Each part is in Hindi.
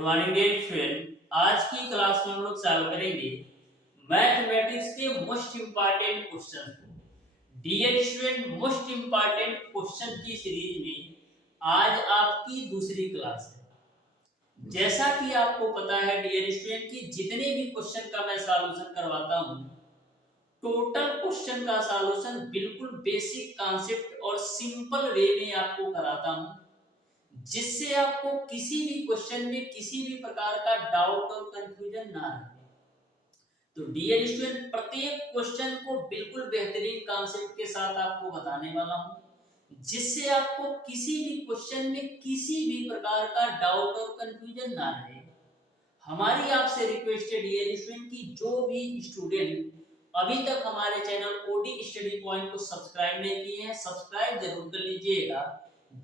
Good morning dear student. आज की क्लास में हम लोग सॉल्व करेंगे मैथमेटिक्स के मोस्ट इंपॉर्टेंट क्वेश्चन को। Dear student, most important question की सीरीज में आज आपकी दूसरी क्लास है। जैसा कि आपको पता है डियर स्टूडेंट कि जितने भी क्वेश्चन का मैं सॉल्यूशन करवाता हूँ, टोटल क्वेश्चन का सॉल्यूशन बिल्कुल बेसिक कॉन्सेप्ट और सिंपल वे में आपको कराता हूँ, जिससे आपको किसी भी क्वेश्चन में किसी भी प्रकार का डाउट और कंफ्यूजन ना रहे। तो डियर स्टूडेंट, प्रत्येक क्वेश्चन को बिल्कुल बेहतरीन कॉन्सेप्ट के साथ आपको बताने वाला हूं, जिससे आपको किसी भी क्वेश्चन में किसी भी प्रकार का डाउट और कंफ्यूजन ना रहे। हमारी आपसे रिक्वेस्ट है डियर स्टूडेंट कि जो भी स्टूडेंट अभी तक हमारे चैनल ओडी स्टडी पॉइंट को सब्सक्राइब नहीं किए हैं, सब्सक्राइब जरूर कर लीजिएगा,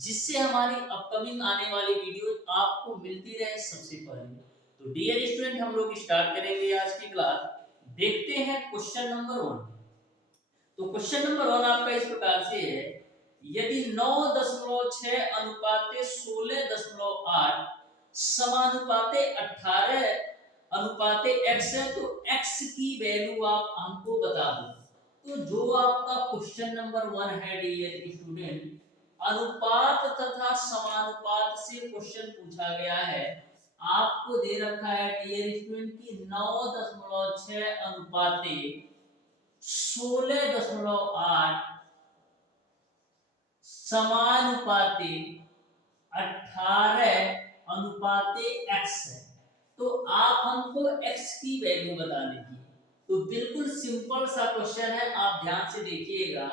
जिससे हमारी अपकमिंग आने वाली वीडियो आपको मिलती रहे सबसे पहले। तो डियर स्टूडेंट, हम लोग स्टार्ट करेंगे आज की क्लास। देखते हैं क्वेश्चन नंबर 1। तो क्वेश्चन नंबर 1 आपका इस प्रकार से है, यदि 9.6 अनुपाते 16.8 समानुपाते 18 अनुपाते x है, तो x की वैल्यू आप हमको बता दो। तो जो आपका क्वेश्चन नंबर 1 है डियर स्टूडेंट, अनुपात तथा समानुपात से क्वेश्चन पूछा गया है। आपको दे रखा है डियर स्टूडेंट की 9.6 अनुपाते 16.8 समानुपाते 18 अनुपाते x है। तो आप हमको x की वैल्यू बता दीजिए। तो बिल्कुल सिंपल सा क्वेश्चन है, आप ध्यान से देखिएगा।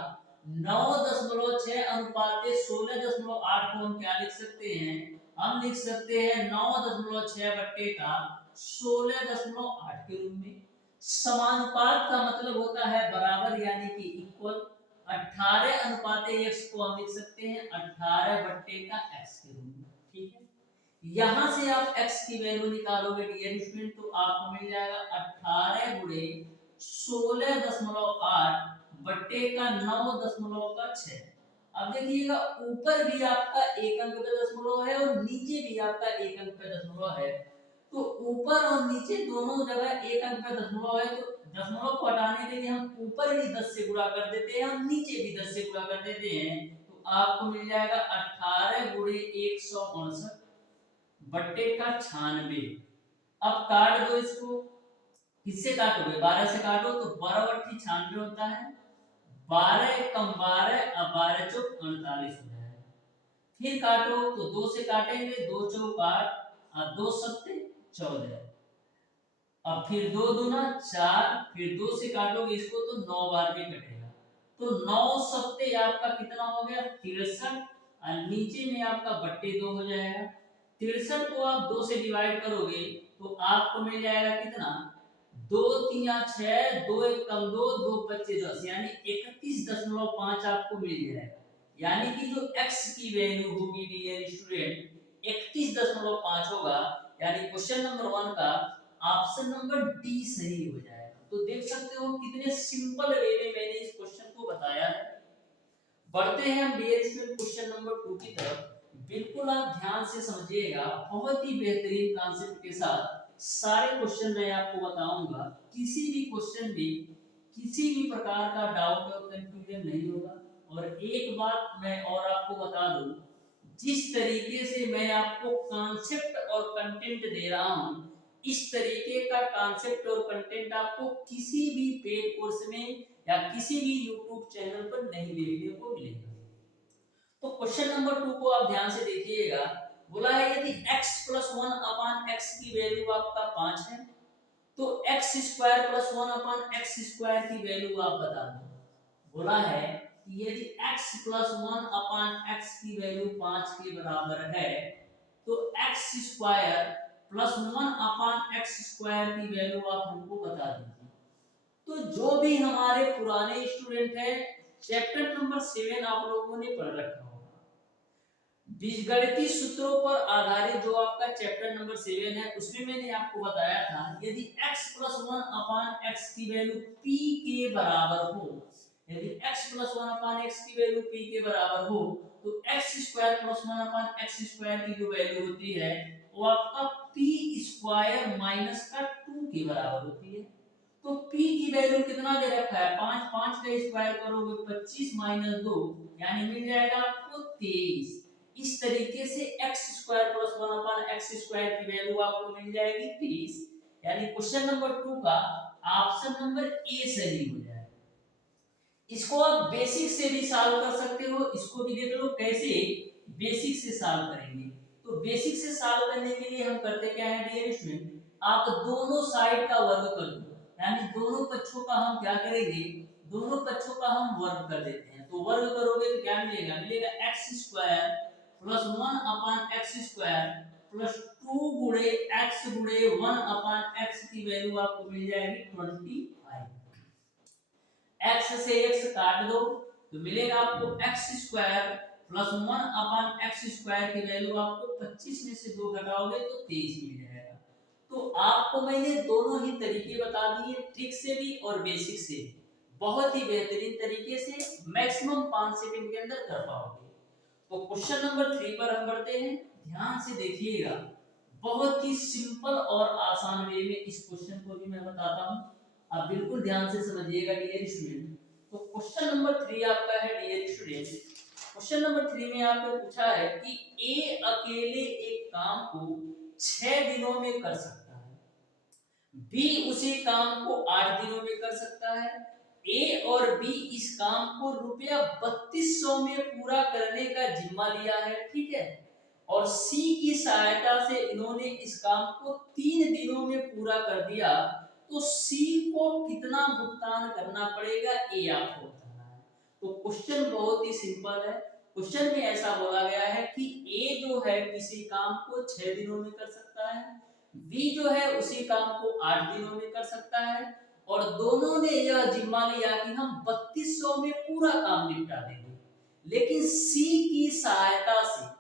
9.6 अनुपाते 16.8 को हम क्या लिख सकते हैं? हम लिख सकते हैं 9.6 बट्टे का 16.8 के रूप में। समानुपात का मतलब होता है बराबर, यानी कि इक्वल। 18 अनुपाते x को हम लिख सकते हैं 18 बट्टे का x के रूप में। ठीक है, यहां से आप x की वैल्यू निकालोगे डियर स्टूडेंट, तो आपको मिल जाएगा 18 गुणे 16.8 बट्टे का 9.6। अब देखिएगा, ऊपर भी आपका एक अंक पे दशमलव है और नीचे भी आपका एक अंक पे दशमलव है। तो ऊपर और नीचे दोनों जगह एक अंक पे दशमलव है, तो दशमलव को हटाने के लिए हम ऊपर भी 10 से गुणा कर देते हैं और नीचे भी 10 से गुणा कर देते हैं। तो आपको मिल जाएगा 18 गुणे 159 बट्टे का 96। अब काट दो इसको। किससे काटोगे? 12 से काटो तो 12 बट्टी 96 होता है। 12 कम 12 अब 12 चौक 48 हो जाएगा। फिर काटो तो 2 से काटेंगे, 2 चौक 8 और 2 सत्ते 14। अब फिर 2 दूना 4, फिर 2 से काटोगे इसको तो 9 बार भी कटेगा। तो 9 सत्ते आपका कितना हो गया? 63। और नीचे में आपका बट्टे 2 हो जाएगा। 63 को आप 2 से डिवाइड करोगे तो आपको मिल जाएगा कितना? 2 3 6, 2 1 कम 2, 2 25 10, यानी 31.5 आपको मिल जाएगा। यानी कि जो x की वैल्यू होगी डियर स्टूडेंट 31.5 होगा। यानी क्वेश्चन नंबर 1 का ऑप्शन नंबर डी सही हो जाएगा। तो देख सकते हो कितने सिंपल वे में मैंने इस क्वेश्चन को बताया है। बढ़ते हैं हम डियर स्टूडेंट क्वेश्चन नंबर 2 की तरफ। बिल्कुल आप ध्यान से समझिएगा, बहुत ही बेहतरीन कॉन्सेप्ट के साथ सारे क्वेश्चन मैं आपको बताऊंगा। किसी भी क्वेश्चन में किसी भी प्रकार का डाउट और कंफ्यूजन नहीं होगा। और एक बात मैं और आपको बता दूं, जिस तरीके से मैं आपको कॉन्सेप्ट और कंटेंट दे रहा हूं, इस तरीके का कॉन्सेप्ट और कंटेंट आपको किसी भी पेड कोर्स में या किसी भी YouTube चैनल पर नहीं देखने को मिलेगा। तो क्वेश्चन नंबर 2 को आप ध्यान से देखिएगा। बोला है यदि x + 1 अपान x की वैल्यू आपका 5 है, तो x² + 1 अपान x² की वैल्यू आप बता दो। बोला है कि यदि x + 1 अपान x की वैल्यू 5 के बराबर है, तो x² + 1 अपान x² की वैल्यू आप हमको बता दीजिए। तो जो भी हमारे पुराने स्टूडेंट हैं, चैप्टर नंबर 7 आप लोगों ने पढ़ रखा होगा। बीजगणितीय सूत्रों पर आधारित जो आपका चैप्टर नंबर 7 है, उसमें मैंने आपको बताया था यदि x + 1 अपान x की वैल्यू p के बराबर हो, यदि x + 1 अपान x की वैल्यू p के बराबर हो, तो x² + 1 अपान x² की जो वैल्यू होती है वो आपका पी स्क्वायर माइनस का 2 के बराबर होती है। तो p की वैल्यू कितना दे रखा है 5, 5 का स्क्वायर करोगे 25 माइनस 2 यानी मिल जाएगा आपको 23। इस तरीके से x square plus 1 upon x square की वैल्यू आपको मिल जाएगी 23। यानी क्वेश्चन नंबर 2 का ऑप्शन नंबर ए सही हो जाएगा। इसको आप बेसिक से भी सॉल्व कर सकते हो, इसको भी देख लो कैसे बेसिक से सॉल्व करेंगे। तो बेसिक से सॉल्व करने के लिए हम करते क्या है डियर स्टूडेंट, आप दोनों साइड का वर्ग कर दो, यानी दोनों पक्षों का हम क्या करेंगे, दोनों पक्षों का हम वर्ग कर देते हैं। तो वर्ग करोगे तो क्या मिलेगा, मिलेगा x square plus 1 upon x square plus 2 गुणे x गुणे 1 अपॉन x की वैल्यू आपको मिल जाएगी 25। x से x काट दो तो मिलेगा आपको x square plus 1 upon x square की वैल्यू आपको 25 में से 2 घटाओगे तो 23 मिल जाएगा। तो आपको मैंने दोनों ही तरीके बता दिए, ट्रिक से भी और बेसिक से भी, बहुत ही बेहतरीन तरीके से मैक्सिमम 5 सेकंड के अंदर कर पाओगे। तो क्वेश्चन नंबर 3 पर हम बढ़ते हैं। ध्यान से देखिएगा, बहुत ही सिंपल और आसान वे में इस क्वेश्चन को भी मैं बताता हूं, आप बिल्कुल ध्यान से समझिएगा डियर स्टूडेंट। तो क्वेश्चन नंबर 3 आपका है डियर स्टूडेंट, क्वेश्चन नंबर 3 में आपने पूछा है कि ए अकेले एक काम को 6 दिनों में कर सकता है, बी उसी काम को 8 दिनों में कर सकता है, ए और बी इस काम को रुपया 3200 में पूरा करने का जिम्मा लिया है, ठीक है, और सी की सहायता से इन्होंने इस काम को 3 दिनों में पूरा कर दिया, तो सी को कितना भुगतान करना पड़ेगा ए आपको बताना है। तो क्वेश्चन बहुत ही सिंपल है। क्वेश्चन में ऐसा बोला गया है कि ए जो है किसी काम को 6 दिनों में कर सकता है, बी जो है उसी काम को 8 दिनों में कर सकता है, और दोनों ने यह जिम्मा लिया कि हम 3200 में पूरा काम निपटा देंगे। लेकिन सी की सहायता से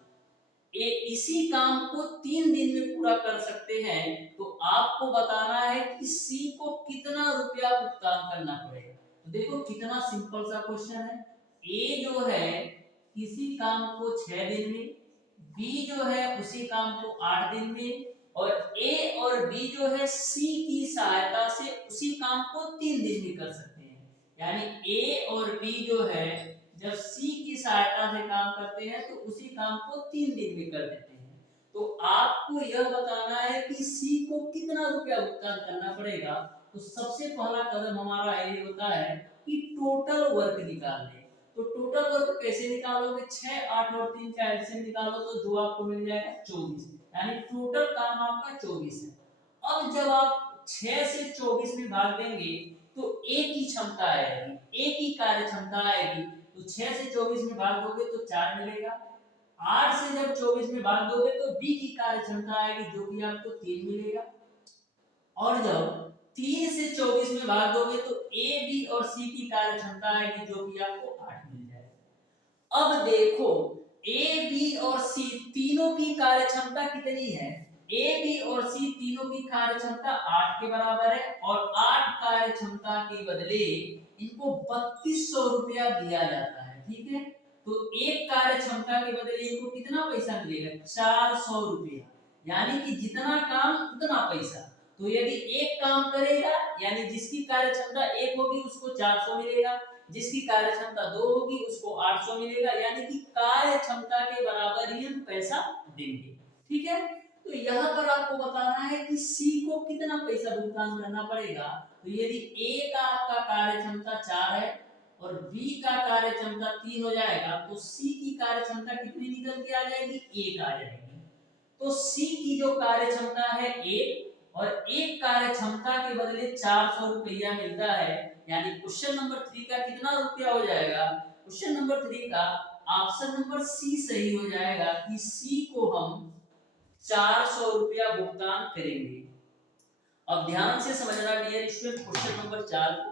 इसी काम को 3 दिन में पूरा कर सकते हैं, तो आपको बताना है कि सी को कितना रुपया भुगतान करना पड़ेगा। तो देखो कितना सिंपल सा क्वेश्चन है। ए जो है किसी काम को 6 दिन में, बी जो है उसी काम को 8 दिन में, और ए और बी जो है सी की सहायता से उसी काम को 3 दिन में कर सकते हैं। यानी ए और बी जो है जब सी की सहायता से काम करते हैं तो उसी काम को 3 दिन में कर देते हैं। तो आपको यह बताना है कि सी को कितना रुपया भुगतान करना पड़ेगा। तो सबसे पहला कदम हमारा ये होता है कि टोटल वर्क निकाल लें। तो टोटल वर्क कैसे निकालोगे, 6, 8 और 3 का एलसीएम निकालो तो जो आपको मिल जाएगा 24, यानी टोटल काम आपका 24 है। अब जब आप 6 से 24 में भाग देंगे तो ए की क्षमता आएगी, ए की कार्य क्षमता आएगी, तो 6 से 24 में भाग दोगे तो 4 मिलेगा। 8 से जब 24 में भाग दोगे तो बी की कार्य क्षमता आएगी जो कि आपको 3 मिलेगा। और जब 3 से 24 में भाग दोगे तो ए बी और सी की कार्य क्षमता आएगी जो कि आपको 8 मिल जाएगा। अब देखो ए बी और सी तीनों की कार्य क्षमता कितनी है, ए बी और सी तीनों की कार्य क्षमता 8 के बराबर है, और 8 कार्य क्षमता के बदले इनको 3200 रुपया दिया जाता है, ठीक है। तो एक कार्य क्षमता के बदले इनको कितना पैसा मिलेगा, 400 रुपया, यानी कि जितना काम उतना पैसा। तो यदि एक काम करेगा यानी जिसकी कार्य क्षमता 1 होगी उसको 400 मिलेगा, जिसकी कार्य क्षमता 2 होगी उसको 800 मिलेगा, यानी कि कार्य क्षमता के बराबर ही हम पैसा देंगे, ठीक है। तो यहाँ पर आपको बताना है कि सी को कितना पैसा भुगतान करना पड़ेगा। तो यदि ए का आपका कार्य क्षमता 4 है और बी का कार्य क्षमता 3 हो जाएगा, तो सी की कार्य क्षमता कितनी निकल के आ जाएगी, 1 आ जाएगी। तो सी की जो कार्य क्षमता है 1, और एक कार्य क्षमता के बदले 400 रुपया मिलता है, यानी क्वेश्चन नंबर 3 का कितना रुपया हो जाएगा, क्वेश्चन नंबर 3 का ऑप्शन नंबर सी सही हो जाएगा कि सी को हम 400 रुपया भुगतान करेंगे। अब ध्यान से समझना डियर स्टूडेंट, क्वेश्चन नंबर 4 को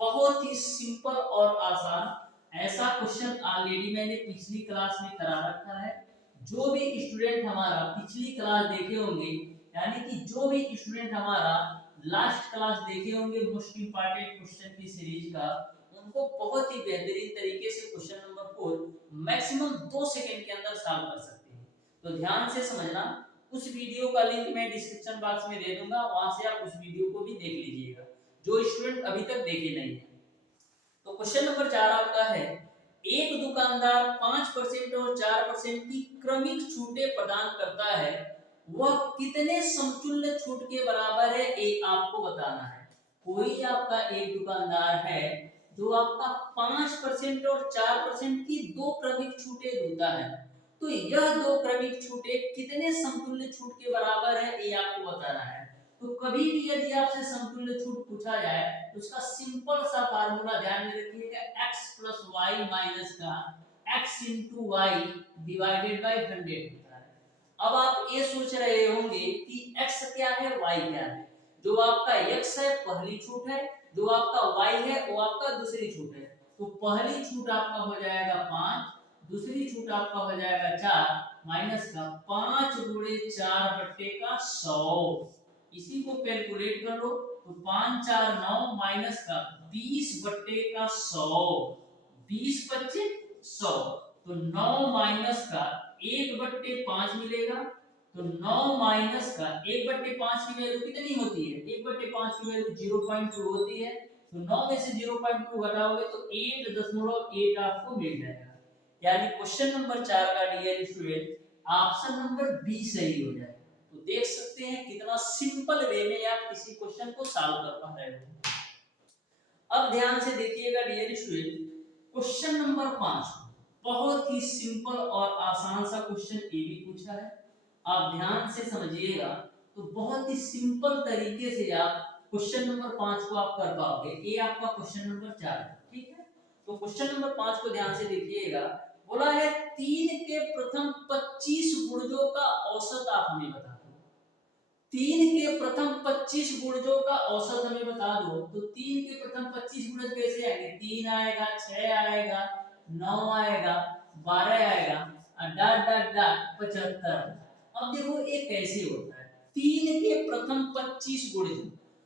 बहुत ही सिंपल और आसान, ऐसा क्वेश्चन ऑलरेडी मैंने पिछली क्लास में करा रखा है। जो भी स्टूडेंट हमारा पिछली क्लास देखे होंगे, यानी कि जो भी स्टूडेंट हमारा लास्ट क्लास देखे होंगे मोस्ट इंपॉर्टेंट क्वेश्चन की सीरीज का, उनको बहुत ही बेहतरीन तरीके से क्वेश्चन नंबर 4 मैक्सिमम 2 सेकंड के अंदर सॉल्व कर सकते हैं। तो ध्यान से समझना, उस वीडियो का लिंक मैं डिस्क्रिप्शन बॉक्स में दे दूंगा, वहां से आप उस वीडियो को भी देख लीजिएगा जो स्टूडेंट अभी तक देखे नहीं है। तो क्वेश्चन नंबर 4 आपका है, एक दुकानदार 5% और 4% की क्रमिक छूटें प्रदान करता है, वह कितने समतुल्य छूट के बराबर है, ये आपको बताना है। कोई आपका एक दुकानदार है जो आपका 5% और 4% की दो क्रमिक छूटें देता है, तो यह दो क्रमिक छूटें कितने समतुल्य छूट के बराबर है, ये आपको बताना है। तो कभी भी यदि आपसे समतुल्य छूट पूछा जाए तो उसका सिंपल सा फार्मूला ध्यान में रखिएगा, x प्लस वाई माइनस का x into y divided by 100 होता है। अब आप ये सोच रहे होंगे कि x क्या है, y क्या है। जो आपका x है पहली छूट है, जो आपका y है वो आपका दूसरी छूट है। तो पहली छूट आपका हो जाएगा 5, दूसरी छूट आपका हो जाएगा 4 माइनस का 5 गुणे 4 बट्टे का 100। इसी को कैलकुलेट कर लो तो 5 4 9 माइनस का 20 बट्टे का 100, 20 25 100, तो 9 माइनस का 1 बट्टे 5 मिलेगा। तो 9 माइनस का 1 बट्टे 5 की वैल्यू कितनी होती है, 1 बट्टे 5 की वैल्यू 0.2 होती है। तो 9 में से 0.2 घटाओगे तो 8.8 आपको मिल जाएगा। यानी क्वेश्चन नंबर 4 का dear student option number B सही हो जाएगा। तो देख सकते हैं कितना सिंपल वे में आप किसी क्वेश्चन को सॉल्व कर पा रहे हो। अब ध्यान से देखिएगा डियर स्टूडेंट, क्वेश्चन नंबर 5 बहुत ही सिंपल और आसान सा क्वेश्चन ये भी पूछा है। आप ध्यान से समझिएगा तो बहुत ही सिंपल तरीके से आप क्वेश्चन नंबर 5 को आप कर पाओगे। ये आपका क्वेश्चन नंबर 4 है, ठीक है। तो क्वेश्चन नंबर 5 को ध्यान से देखिएगा। बोला है 3 के प्रथम 25 गुणजों का औसत आप हमें बता दो। 3 के प्रथम 25 गुणजों का औसत हमें बता दो। तो 3 के प्रथम 25 गुणज कैसे आएंगे, 3 आएगा, 6 आएगा, 9 आएगा, 12 आएगा, डॉट डॉट डॉट 75। अब देखो ये कैसे होता है, 3 के प्रथम 25 गुणज।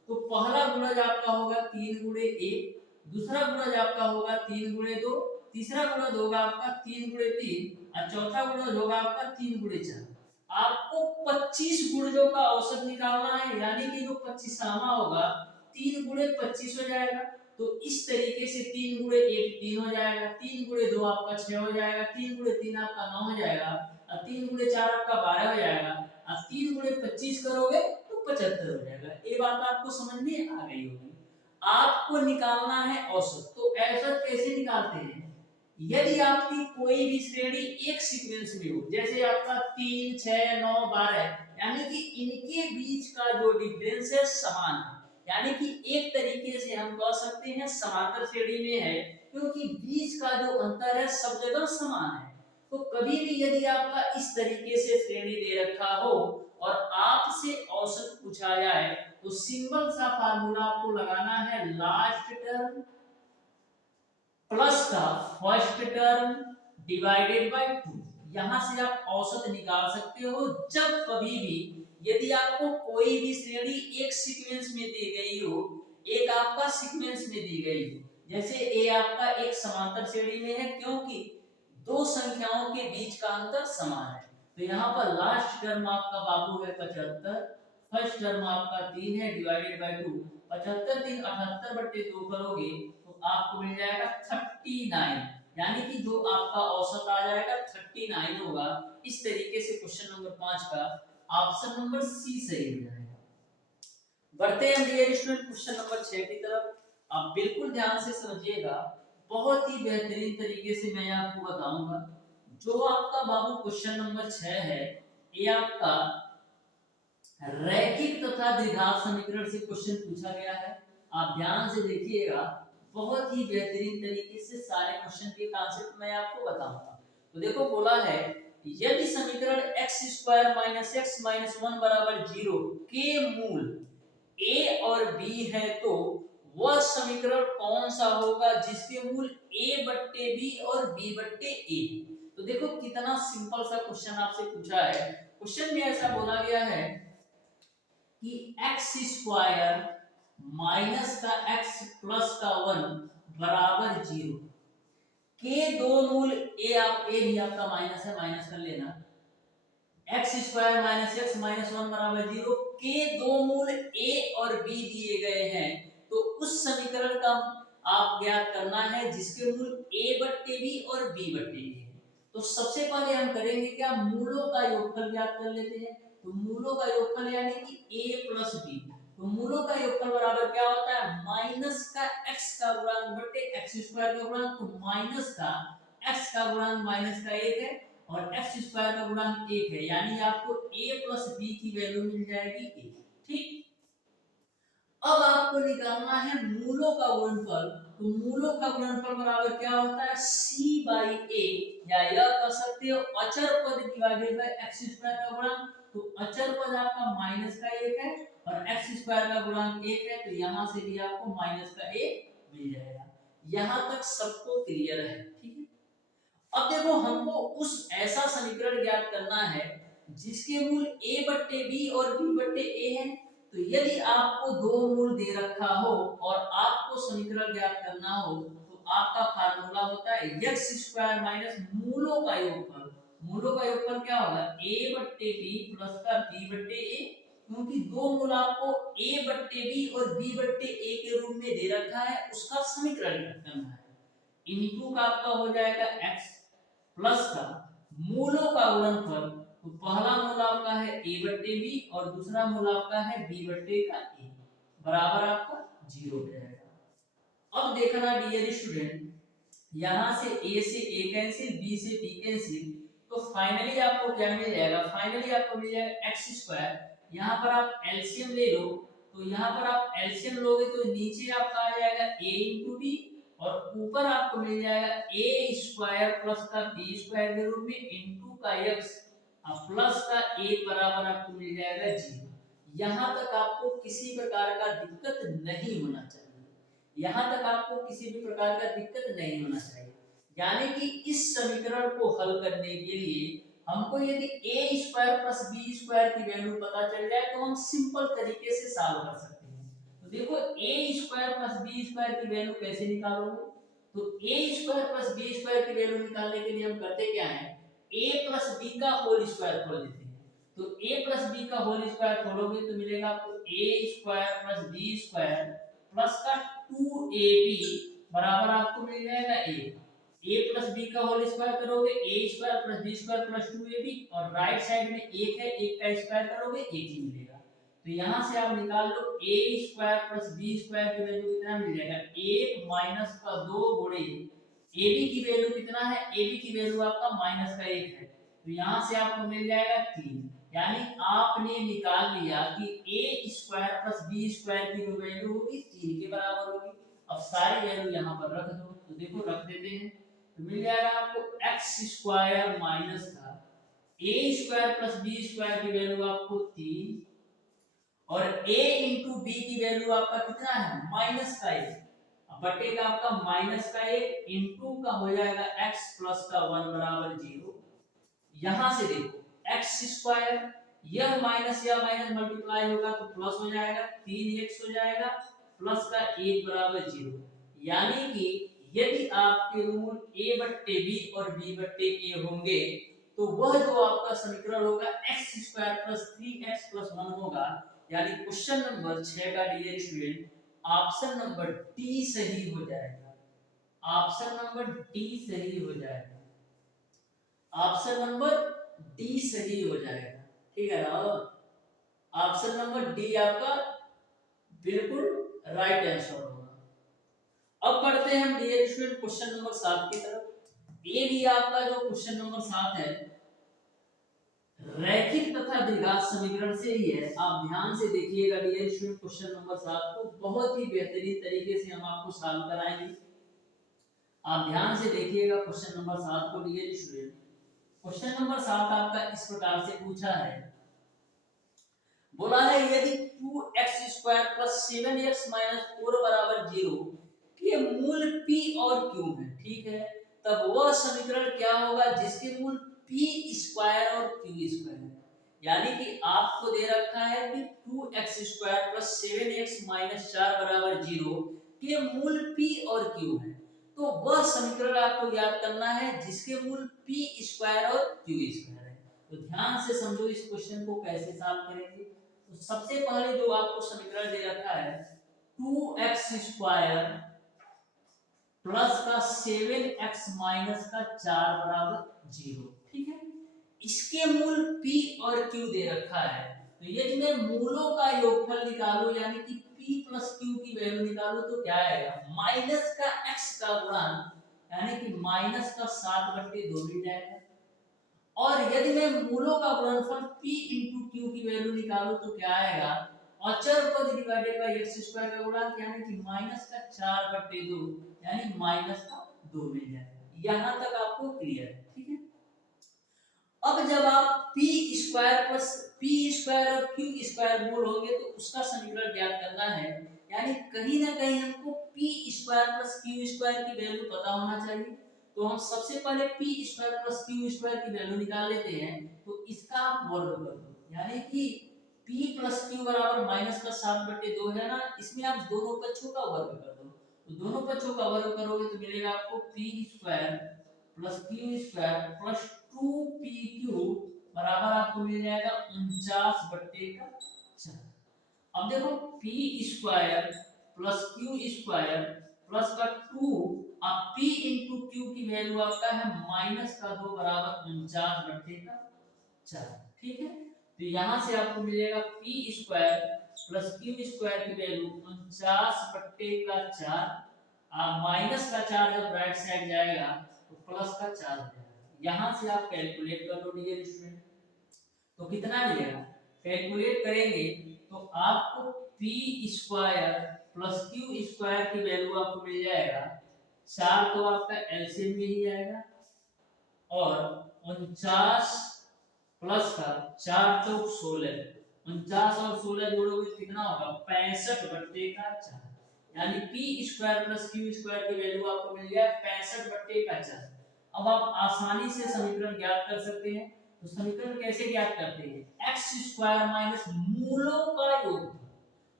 तो पहला गुणज आपका होगा 3 गुणे 1, दूसरा गुणज आपका होगा 3 गुणे 2, तीसरा गुणज होगा आपका 3 गुणे 3 और चौथा गुणज होगा आपका 3 गुणे 4। आपको 25 गुणजों का औसत निकालना है, यानी कि जो 25वां होगा 3 गुणे 25 हो जाएगा। तो इस तरीके से 3 गुणे 1 3 हो जाएगा, 3 गुणे 2 आपका 6 हो जाएगा, 3 गुणे 3 आपका 9 हो जाएगा और 3 गुणे 4 आपका 12 हो जाएगा और 3 गुणे 25 करोगे तो 75 हो जाएगा। ये बात आपको समझ में आ गई होगी। आपको निकालना है औसत। तो औसत कैसे निकालते हैं, यदि आपकी कोई भी श्रेणी एक सीक्वेंस में हो, जैसे आपका 3 6 9 12, यानी कि इनके बीच का जो डिफरेंस है समान है, यानी कि एक तरीके से हम कह सकते हैं समांतर श्रेणी में है, क्योंकि बीच का जो अंतर है सब जगह समान है। तो कभी भी यदि आपका इस तरीके से श्रेणी दे रखा हो और आपसे औसत पूछा जाए तो सिंपल सा फार्मूला आपको लगाना है, लास्ट टर्म प्लस का फर्स्ट टर्म डिवाइडेड बाय 2। यहां से आप औसत निकाल सकते हो जब कभी भी यदि आपको कोई भी श्रेणी एक सीक्वेंस में दी गई हो, एक आपका सीक्वेंस में दी गई हो। जैसे ए आपका एक समांतर श्रेणी में है क्योंकि दो संख्याओं के बीच का अंतर समान है। तो यहाँ पर लास्ट टर्म आपका बाबू है 75, फर्स्ट टर्म आपका 3 है डिवाइडेड बाय 2। 75 3 78 बट्टे 2 करोगे तो आपको मिल जाएगा 39, यानी कि जो आपका औसत आ जाएगा 39 होगा। इस तरीके से क्वेश्चन नंबर 5 का ऑप्शन नंबर सी सही हो जाएगा। बढ़ते हैं डियर स्टूडेंट क्वेश्चन नंबर 6 की तरफ। आप बिल्कुल ध्यान से समझिएगा, बहुत ही बेहतरीन तरीके से मैं आपको बताऊंगा। जो आपका बाबू क्वेश्चन नंबर 6 है, ये आपका रैखिक तथा द्विघात समीकरण से क्वेश्चन पूछा गया है। आप ध्यान से देखिएगा, बहुत ही बेहतरीन तरीके से सारे क्वेश्चन के कांसेप्ट मैं आपको बताऊंगा। तो देखो बोला है, यदि समीकरण x² - x - 1 बराबर 0 के मूल a और b है तो वह समीकरण कौन सा होगा जिसके मूल a बट्टे b और b बट्टे a। तो देखो कितना सिंपल सा क्वेश्चन आपसे पूछा है। क्वेश्चन में ऐसा बोला गया है कि x² माइनस का x प्लस का 1 बराबर 0 के दो मूल a भी आपका माइनस है, माइनस कर लेना, x square minus x minus one बराबर 0 के दो मूल a और b दिए गए हैं, तो उस समीकरण का आप ज्ञात करना है जिसके मूल a बट्टे b और b बट्टे a है। तो सबसे पहले हम करेंगे क्या, मूलों का योगफल ज्ञात कर लेते हैं। तो मूलों का योगफल यानी कि a प्लस b, तो मूलों का योगफल बराबर क्या होता है, माइनस का x का गुणांक बट्टे एक्स स्क्वायर का गुणांक, तो माइनस का x का गुणांक माइनस का 1 है और एक्स स्क्वायर का गुणांक 1 है, यानी आपको a प्लस b की वैल्यू मिल जाएगी 1। ठीक, अब आपको निकालना है मूलों का गुणनफल। तो मूलों का गुणनफल बराबर क्या होता है, c बाई a, या यह कह सकते हो अचर पद डिवाइडेड बाय एक्स स्क्वायर का गुणांक। तो अचर पद आपका माइनस का 1 है और एक्स स्क्वायर का गुणांक 1 है, तो यहां से भी आपको माइनस का 1 मिल जाएगा। यहां तक सबको क्लियर है। ठीक है, अब देखो हमको उस ऐसा समीकरण ज्ञात करना है जिसके मूल a बट्टे b और b बट्टे a है। तो यदि आपको दो मूल दे रखा हो और आपको समीकरण ज्ञात करना हो, तो आपका फार्मूला होता है x स्क्वायर माइनस मूलों का योगफल। मूलों का योगफल क्या होगा, a बट्टे b प्लस का b बट्टे a, क्योंकि दो मूल आपको a बट्टे b और b बट्टे a के रूप में दे रखा है, उसका समीकरण ज्ञात करना है। इनटू का आपका हो जाएगा x प्लस का मूलों का गुणनफल। तो पहला मूल आपका है a बट्टे b और दूसरा मूल आपका है b बट्टे का a, बराबर आपका 0 हो जाएगा। अब देखना डियर स्टूडेंट, यहां से a से a कैंसिल, b से b कैंसिल, तो फाइनली आपको क्या मिल जाएगा, फाइनली आपको मिल जाएगा एक्स स्क्वायर। यहाँ पर आप एलसीएम ले लो, तो यहाँ पर आप एलसीएम लोगे तो नीचे आपका आ जाएगा a इंटू बी और ऊपर आपको मिल जाएगा a स्क्वायर प्लस का b स्क्वायर के रूप में इंटू का x प्लस का a बराबर आपको मिल जाएगा 0। यहाँ तक आपको किसी प्रकार का दिक्कत नहीं होना चाहिए, यहाँ तक आपको किसी भी प्रकार का दिक्कत नहीं होना चाहिए। यानी कि इस समीकरण को हल करने के लिए हमको यदि a square plus b square की वैल्यू पता चल जाए तो हम सिंपल तरीके से सॉल्व कर सकते हैं। तो देखो a square plus b square की वैल्यू कैसे निकालोगे, तो a square plus b square की वैल्यू निकालने के लिए हम करते क्या है, a प्लस b का होल स्क्वायर खोल देते हैं। तो a प्लस b का होल स्क्वायर खोलोगे तो मिलेगा आपको a square plus b square plus का 2ab बराबर आपको मिल जाएगा a प्लस बी का होल स्क्वायर करोगे a square plus B square plus 2ab और राइट साइड में एक है, एक का स्क्वायर करोगे एक ही मिलेगा। तो यहां से आप निकाल लो a square plus b square की वैल्यू कितना मिल जाएगा, 1 माइनस का 2 गुणे ab की वैल्यू कितना है, ab की वैल्यू आपका माइनस का 1 है, तो यहां से आपको मिल जाएगा 3। यानी आपने निकाल लिया कि a square plus b square की जो वैल्यू होगी 3 के बराबर होगी। अब सारी वैल्यू यहां पर रख दो, तो देखो रख देते हैं, तो मिल जाएगा आपको एक्स स्क्वायर माइनस का a square plus b square की वैल्यू आपको 3 और a इंटू बी की वैल्यू आपका कितना है, माइनस का 1, बटे का आपका माइनस का 1 इंटू का हो जाएगा x प्लस का 1 बराबर 0। यहां से देखो एक्स स्क्वायर, यह माइनस या माइनस मल्टीप्लाई होगा तो प्लस हो जाएगा, 3x हो जाएगा प्लस का 1 बराबर 0। यानी कि यदि आपके मूल a बट्टे b और b बट्टे a होंगे तो वह जो आपका समीकरण होगा x square plus 3x plus 1 होगा। यानी क्वेश्चन नंबर 6 का dear student option number D सही हो जाएगा, ऑप्शन नंबर डी सही हो जाएगा, ऑप्शन नंबर डी सही हो जाएगा। ठीक है ना, ऑप्शन नंबर डी आपका बिल्कुल राइट आंसर होगा। अब बढ़ते हैं हम डियर स्टूडेंट क्वेश्चन नंबर 7 की तरफ। ये भी आपका जो क्वेश्चन नंबर 7 है रैखिक तथा द्विघात समीकरण से ही है। आप ध्यान से देखिएगा डियर स्टूडेंट क्वेश्चन नंबर 7 को बहुत ही बेहतरीन तरीके से हम आपको सॉल्व कराएंगे। आप ध्यान से देखिएगा क्वेश्चन नंबर 7 को डियर स्टूडेंट। क्वेश्चन नंबर 7 आपका इस प्रकार से पूछा है, बोला है यदि 2x square plus 7x minus 4 बराबर 0 के मूल p और q है, ठीक है, तब वह समीकरण क्या होगा जिसके मूल p स्क्वायर और q स्क्वायर है। यानी कि आपको दे रखा है कि 2x square plus 7x minus 4 बराबर 0 के मूल p और q है, तो वह समीकरण आपको याद करना है जिसके मूल p स्क्वायर और q स्क्वायर है। तो ध्यान से समझो इस क्वेश्चन को कैसे सॉल्व करेंगे। तो सबसे पहले जो आपको समीकरण दे रखा है 2x² प्लस का 7x माइनस का 4 बराबर 0, ठीक है। इसके मूल p और q दे रखा है। तो यदि मैं मूलों का योगफल निकालूं यानी कि p प्लस q की वैल्यू निकालूं तो क्या आएगा, माइनस का x का गुणन यानी कि माइनस का 7/2 मिल जाएगा। और यदि मैं मूलों का गुणनफल p इंटू q की वैल्यू निकालूं तो क्या आएगा, अचर पद डिवाइडेड बाय x² का गुणन यानी कि माइनस का 4/2 यानी माइनस का 2 मिल जाएगा। यहां तक आपको क्लियर है, ठीक है। अब जब आप p² प्लस p² और q² मूल होंगे तो उसका समीकरण ज्ञात करना है, यानी कहीं ना कहीं हमको p² प्लस q² की वैल्यू पता होना चाहिए। तो हम सबसे पहले p² प्लस q² की वैल्यू निकाल लेते हैं। तो इसका आप वर्ग कर दो, यानी कि p प्लस q बराबर माइनस का 7/2 है ना, इसमें आप दोनों पक्षों का वर्ग कर दो। तो दोनों पक्षों का वर्ग करोगे तो मिलेगा आपको p² plus q² plus 2pq बराबर आपको मिल जाएगा 49/4। अब देखो p² प्लस q² प्लस का 2 अब p इंटू q की वैल्यू आपका है माइनस का 2 बराबर 49/4, ठीक है। तो यहां से आपको मिलेगा p² प्लस q² की वैल्यू 49/4 माइनस का 4 जब राइट साइड जाएगा तो प्लस का 4 हो जाएगा। यहां से आप कैलकुलेट कर लो डियर स्टूडेंट, तो कितना मिलेगा, कैलकुलेट करेंगे तो आपको p² प्लस q² की वैल्यू आपको मिल जाएगा 4, तो आपका एलसीएम में ही आएगा, और 49 प्लस का 4 तो 16, 49 और 16 जोड़ोगे तो कितना होगा 65/4, यानी p² प्लस q² की वैल्यू आपको मिल गया 65/4। अब आप आसानी से समीकरण ज्ञात कर सकते हैं। तो समीकरण कैसे ज्ञात करते हैं, x² माइनस मूलों का योग,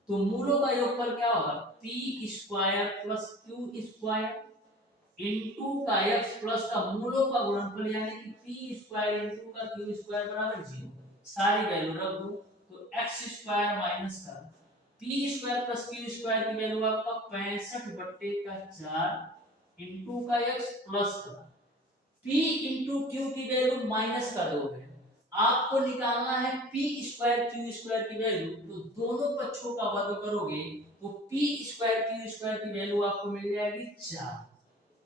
तो मूलों का योगफल क्या होगा p² प्लस q² इनटू का x प्लस का मूलों का गुणनफल यानी कि p² इनटू का q² बराबर 0, सारी वैल्यू रख दो। तो x² माइनस का p² प्लस q² की वैल्यू आपका 65/4 इनटू का x प्लस का p इंटू q की वैल्यू माइनस का 2 है, आपको निकालना है p² q² की वैल्यू। तो दोनों पक्षों का वर्ग करोगे तो p² q² की वैल्यू आपको मिल जाएगी 4।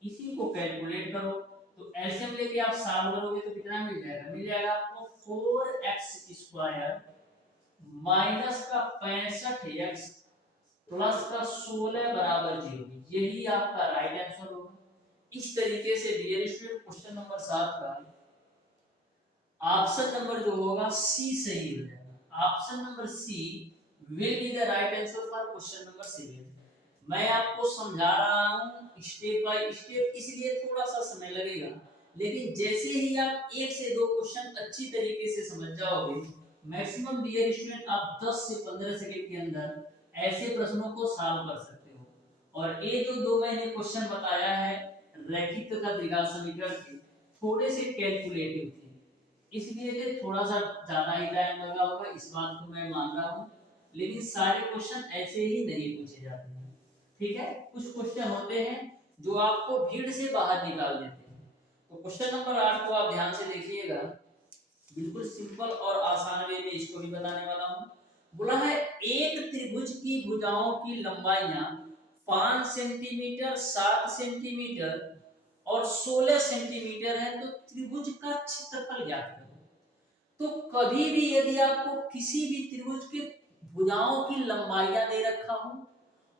इसी को कैलकुलेट करो, तो एलसीएम लेके आप सॉल्व करोगे तो कितना मिल जाएगा, मिल जाएगा आपको 4x² माइनस का 65x प्लस का 16 बराबर 0, यही आपका राइट आंसर होगा। इस तरीके से डियर स्टूडेंट क्वेश्चन नंबर 7 का ऑप्शन नंबर जो होगा सी सही हो जाएगा। Option number C will be the right answer for question number 7। मैं आपको समझा रहा हूं स्टेप बाय स्टेप, इसलिए थोड़ा सा समय लगेगा, लेकिन जैसे ही आप 1 से 2 क्वेश्चन अच्छी तरीके से समझ जाओगे, मैक्सिमम डियर स्टूडेंट आप 10 से 15 सेकंड के अंदर ऐसे प्रश्नों को सॉल्व कर सकते हो। और ये जो 2 मैंने क्वेश्चन बताया है रैखिक तथा द्विघात समीकरण के, थोड़े से कैलकुलेटिव थे, इसलिए थोड़ा सा ज्यादा ही टाइम लगा होगा, इस बात को मैं मान रहा हूं, लेकिन सारे क्वेश्चन ऐसे ही नहीं पूछे जाते हैं, ठीक है। कुछ क्वेश्चन होते हैं जो आपको भीड़ से बाहर निकाल देते हैं। तो क्वेश्चन नंबर 8 को आप ध्यान से देखिएगा, बिल्कुल सिंपल और आसान वे में इसको भी बताने वाला हूं। बोला है एक त्रिभुज की भुजाओं की लंबाइयां 5 सेंटीमीटर, 7 सेंटीमीटर और 16 सेंटीमीटर है, तो त्रिभुज का क्षेत्रफल ज्ञात करें। तो कभी भी यदि आपको किसी भी त्रिभुज के भुजाओं की लंबाइयां दे रखा हो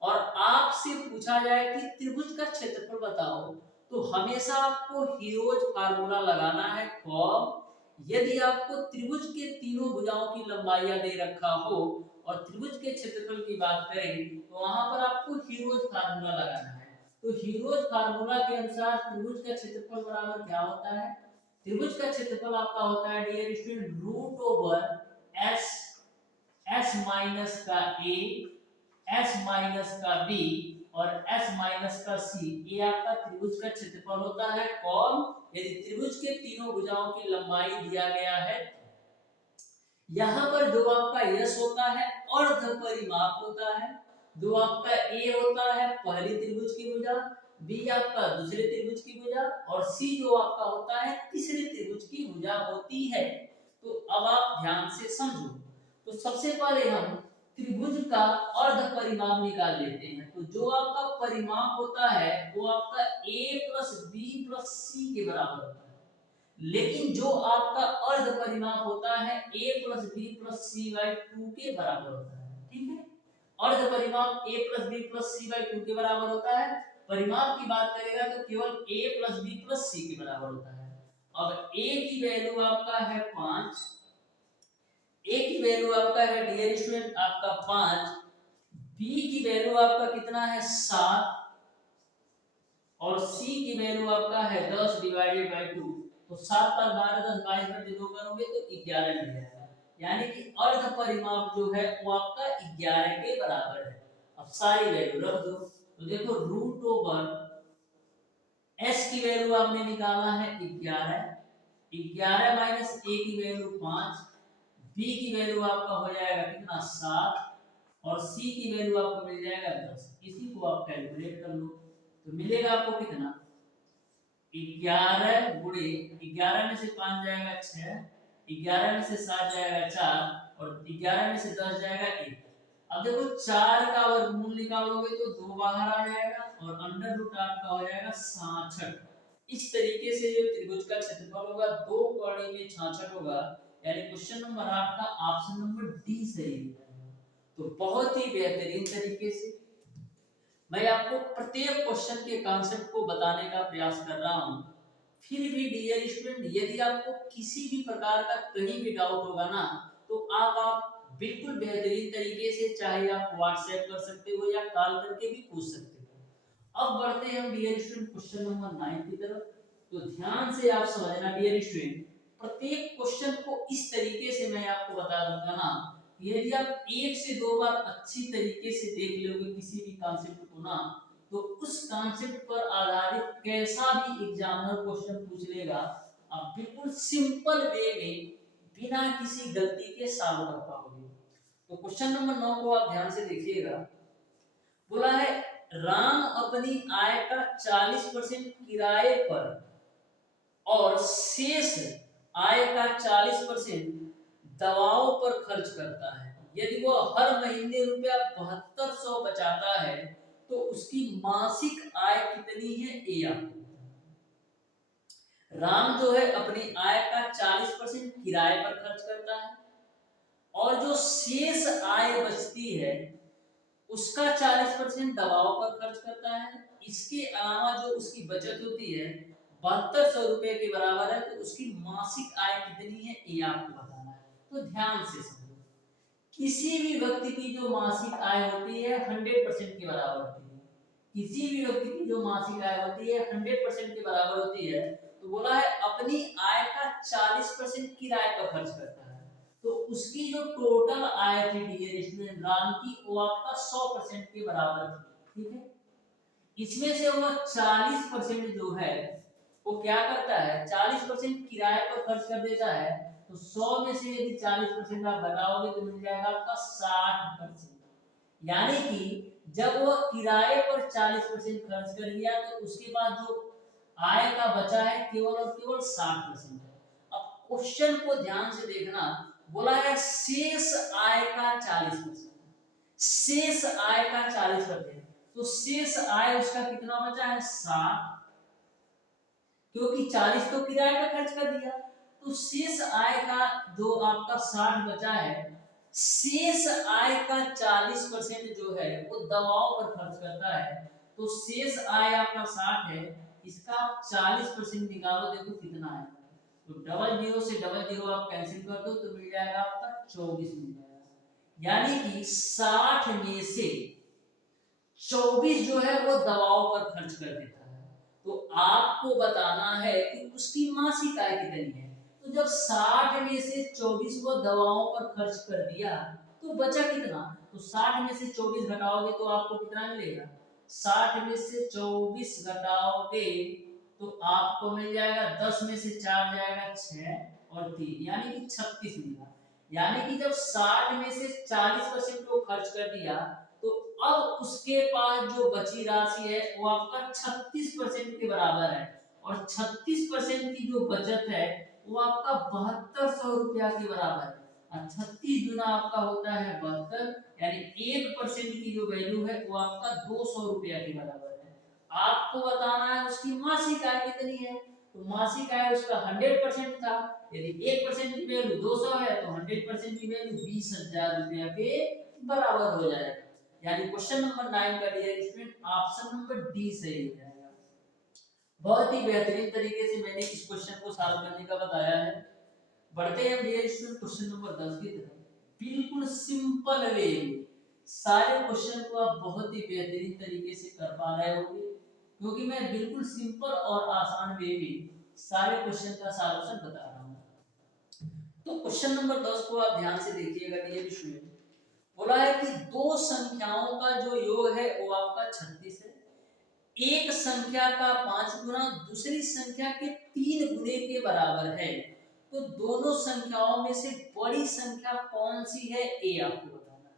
और आपसे पूछा जाए कि त्रिभुज का क्षेत्रफल बताओ, तो हमेशा आपको हीरोज फार्मूला लगाना है। कब, यदि आपको त्रिभुज के तीनों भुजाओं की लंबाइयां दे रखा हो और त्रिभुज के क्षेत्रफल की बात करें तो वहां पर आपको हीरोज फार्मूला लगाना है। तो हीरोज फार्मूला के अनुसार त्रिभुज का क्षेत्रफल बराबर क्या होता है, त्रिभुज का क्षेत्रफल आपका होता है dear student root over S, S minus का ए, एस माइनस का बी और एस माइनस का सी, ये आपका त्रिभुज का क्षेत्रफल होता है। कौन, यदि त्रिभुज के तीनों भुजाओं की लंबाई दिया गया है। यहाँ पर जो आपका यश होता है अर्ध परिमाप होता है, जो आपका ए होता है पहली त्रिभुज की भुजा, बी आपका दूसरे त्रिभुज की भुजा और सी जो आपका होता है तीसरे त्रिभुज की भुजा होती है। तो अब आप ध्यान से समझो। तो सबसे पहले हम त्रिभुज का अर्ध परिमाप निकाल लेते हैं। तो जो आपका परिमाप होता है वो आपका a प्लस बी प्लस सी के बराबर होता है, लेकिन जो आपका अर्ध परिमाप होता है a plus B plus C by two के बराबर होता है। ठीक है, अर्ध परिमाप a plus B plus C by two के बराबर होता है। परिमाप की बात करेगा तो केवल a प्लस बी प्लस सी के बराबर होता है। अब a की वैल्यू आपका है 5, a की वैल्यू आपका है डियर स्टूडेंट आपका 5, b की वैल्यू आपका कितना है 7 और c की वैल्यू आपका है 10 डिवाइडेड बाय 2। तो 7 पर 12 10 22 बटे 2 करोगे तो 11 मिल जाएगा, यानी कि अर्ध परिमाप जो है वो आपका 11 के बराबर है। अब सारी वैल्यू रख दो। तो देखो रूट ओवर s की वैल्यू आपने निकाला है 11, 11 माइनस a की वैल्यू 5, b की वैल्यू आपका हो जाएगा कितना 7 और c की वैल्यू आपको मिल जाएगा 10। इसी को आप कैलकुलेट कर लो तो मिलेगा आपको कितना 11 गुणे 11 में से 5 जाएगा 6, 11 में से 7 जाएगा 4 और 11 में से 10 जाएगा 1। अब देखो 4 का वर्गमूल निकालोगे तो 2 बाहर आ जाएगा और अंडर रूट आपका हो जाएगा 66। इस तरीके से जो त्रिभुज का क्षेत्रफल होगा 2 कौड़ी में 66 होगा, यानी क्वेश्चन नंबर 8 का ऑप्शन नंबर डी सही है। तो बहुत ही बेहतरीन तरीके से मैं आपको प्रत्येक क्वेश्चन के कॉन्सेप्ट को बताने का प्रयास कर रहा हूं। फिर भी डियर स्टूडेंट यदि आपको किसी भी प्रकार का कहीं भी डाउट होगा ना तो आप बिल्कुल बेहतरीन तरीके से चाहे आप व्हाट्सएप कर सकते हो या कॉल करके भी पूछ सकते हो। अब बढ़ते हैं हम डियर स्टूडेंट क्वेश्चन नंबर 9 की तरफ। तो ध्यान से आप समझना डियर स्टूडेंट, प्रत्येक क्वेश्चन को इस तरीके से मैं आपको बता दूंगा ना, यदि आप एक से दो बार अच्छी तरीके से देख लोगे किसी भी कॉन्सेप्ट को ना तो उस कॉन्सेप्ट पर आधारित कैसा भी एग्जामिनर क्वेश्चन पूछ लेगा आप बिल्कुल सिंपल वे में बिना किसी गलती के सॉल्व कर पाओगे। तो क्वेश्चन नंबर 9 को आप ध्यान से देखिएगा। बोला है राम अपनी आय का 40% किराए पर और शेष आय का 40% दवाओं पर खर्च करता है। यदि वो हर महीने रुपया 7200 बचाता है तो उसकी मासिक आय कितनी है ये आपको। राम जो है अपनी आय का 40% किराए पर खर्च करता है और जो शेष आय बचती है उसका 40% दवाओं पर खर्च करता है। इसके अलावा जो उसकी बचत होती है 7200 रुपए के बराबर है, तो उसकी मासिक आय कितनी है ये आपको बताना है। तो ध्यान से समझो, किसी भी व्यक्ति की जो मासिक आय होती है 100% के बराबर होती है। किसी भी व्यक्ति की जो मासिक आय होती है 100% के बराबर होती है। तो बोला है अपनी आय का 40% किराए पर खर्च करता है, तो उसकी जो टोटल आय थी डियर स्टूडेंट राम की वो आपका 100% के बराबर थी। ठीक है, इसमें से वो 40% जो है वो क्या करता है 40% किराए पर खर्च कर देता है। तो 100 में से यदि 40% आप घटाओगे तो मिल जाएगा आपका 60%। यानी कि जब वो किराए पर 40% खर्च कर दिया तो उसके बाद जो आय का बचा है केवल और केवल 60% है। अब क्वेश्चन को ध्यान से देखना, बोला है शेष आय का 40%, शेष आय का 40%, तो शेष आय उसका कितना बचा है 60, क्योंकि 40 तो किराए का खर्च कर दिया। तो शेष आय का जो आपका 60 बचा है, शेष आय का 40% जो है वो दवाओं पर खर्च करता है। तो शेष आय आपका 60 है, इसका 40% निकालो, देखो कितना है। तो डबल जीरो से डबल जीरो आप कैंसिल कर दो तो मिल जाएगा आपका 24 मिल जाएगा। यानी कि 60 में से 24 जो है वो दवाओं पर खर्च कर देता है। तो आपको बताना है कि उसकी मासिक आय कितनी है। तो जब 60 में से 24 को दवाओं पर खर्च कर दिया तो बचा कितना, तो 60 में से 24 घटाओगे तो आपको कितना मिलेगा, 60 में से 24 घटाओगे तो आपको मिल जाएगा 10 में से 4 जाएगा 6 और 3 यानी कि 36 मिलेगा। यानी कि जब 60 में से 40% को खर्च कर दिया तो अब उसके पास जो बची राशि है वो आपका 36% के बराबर है, और 36% की जो बचत है वो आपका 7200 रुपया के बराबर है। 36 गुना आपका होता है 72, यानी 1% की जो वैल्यू है वो आपका 200 रुपया के बराबर है। आपको बताना है उसकी मासिक आय कितनी है, तो मासिक आय उसका 100% था, यदि 1% की वैल्यू 200 है तो 100% की वैल्यू 20,000 रुपया के बराबर हो जाएगा। यानी क्वेश्चन नंबर 9 का dear student option number D सही हो जाएगा। बहुत ही बेहतरीन तरीके से मैंने इस क्वेश्चन को सॉल्व करने का बताया है। बढ़ते हैं डियर स्टूडेंट क्वेश्चन नंबर 10 की तरफ। बिल्कुल सिंपल वे में सारे क्वेश्चन को आप बहुत ही बेहतरीन तरीके से कर पा रहे होंगे, क्योंकि मैं बिल्कुल सिंपल और आसान वे में सारे क्वेश्चन का सॉल्यूशन बता रहा हूं। तो क्वेश्चन नंबर 10 को आप ध्यान से देखिएगा डियर स्टूडेंट। बोला है कि दो संख्याओं का जो योग है वो आपका 36 है। एक संख्या का 5 गुना दूसरी संख्या के 3 गुने के बराबर है, तो दोनों संख्याओं में से बड़ी संख्या कौन सी है ये आपको बताना है।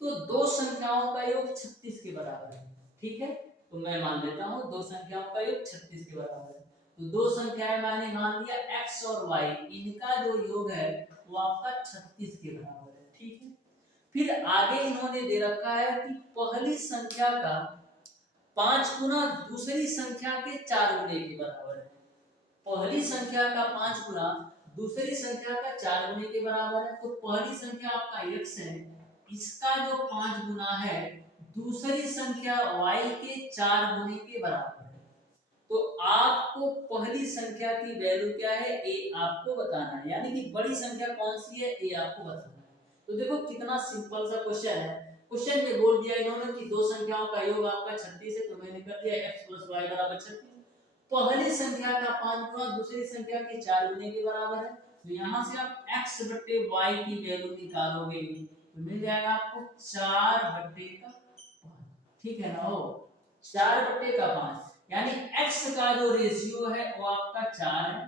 तो दो संख्याओं का योग 36 के बराबर है, ठीक है। तो मैं मान लेता हूं दो संख्याओं का योग 36 के बराबर है। तो दो संख्याएं मैंने मान लिया x और y, इनका जो योग है वो आपका 36 के बराबर है, ठीक है। फिर आगे इन्होंने दे रखा है कि पहली संख्या का 5 गुना दूसरी संख्या के 4 गुने के बराबर है। पहली संख्या का 5 गुना दूसरी संख्या का 4 गुने के बराबर है। तो पहली संख्या आपका x है, इसका जो 5 गुना है दूसरी संख्या y के 4 गुने के बराबर है। तो आपको पहली संख्या की वैल्यू क्या है ये आपको बताना है, यानी कि बड़ी संख्या कौन सी है ये आपको बताना है। तो देखो कितना सिंपल सा क्वेश्चन है। क्वेश्चन में बोल दिया इन्होंने कि दो संख्याओं का योग आपका 36 है, तो मैंने कर दिया x + y = 36। पहली संख्या का 5 गुना दूसरी संख्या के 4 गुने के बराबर है, तो यहां से आप x बट्टे y की वैल्यू निकालोगे तो मिल जाएगा आपको 4 बट्टे का 5, ठीक है ना। हो 4 बट्टे का 5, यानी x का जो रेशियो है वो आपका 4 है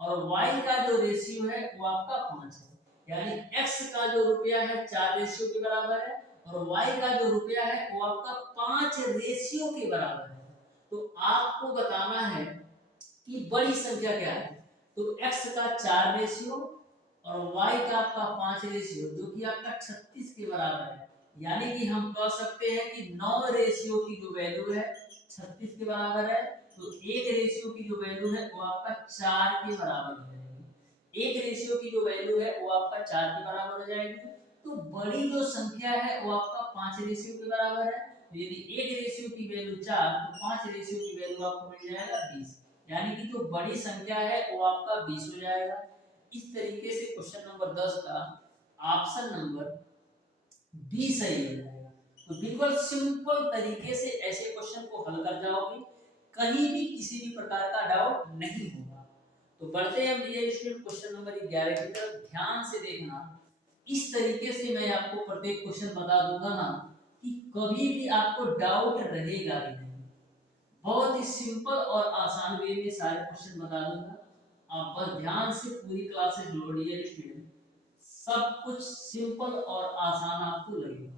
और y का जो रेशियो है वो आपका 5 है। यानी x का जो रुपया है 4 रेशियो के बराबर है और y का जो रुपया है वो आपका 5 रेशियो के बराबर है। तो आपको बताना है कि बड़ी संख्या क्या है। तो x का 4 रेशियो और y का आपका 5 रेशियो, जो कि आपका 36 के बराबर है। यानी कि हम कह सकते हैं कि 9 रेशियो की जो वैल्यू है 36 के बराबर है, तो एक रेशियो की जो वैल्यू है वो आपका 4 के बराबर हो जाएगी। एक रेशियो की जो वैल्यू है वो आपका 4 के बराबर हो जाएगी। तो बड़ी जो संख्या है वो आपका 5 रेशियो के बराबर है। तो यदि एक रेशियो की वैल्यू 4 तो 5 रेशियो की वैल्यू आपको मिल जाएगा 20, यानी कि जो बड़ी संख्या है वो आपका 20 हो जाएगा। इस तरीके से क्वेश्चन नंबर 10 का ऑप्शन नंबर डी सही हो जाएगा। तो बिल्कुल सिंपल तरीके से ऐसे क्वेश्चन को हल कर जाओगे, कहीं भी किसी भी प्रकार का डाउट नहीं होगा। तो बढ़ते हैं डियर स्टूडेंट क्वेश्चन नंबर 11 की तरफ। ध्यान से देखना, इस तरीके से मैं आपको प्रत्येक क्वेश्चन बता दूंगा ना कि कभी भी आपको डाउट रहेगा ही नहीं। बहुत ही सिंपल और आसान वे में सारे क्वेश्चन बता दूंगा। आप बस ध्यान से पूरी क्लासेस लो डियर स्टूडेंट, सब कुछ सिंपल और आसान आपको लगेगा।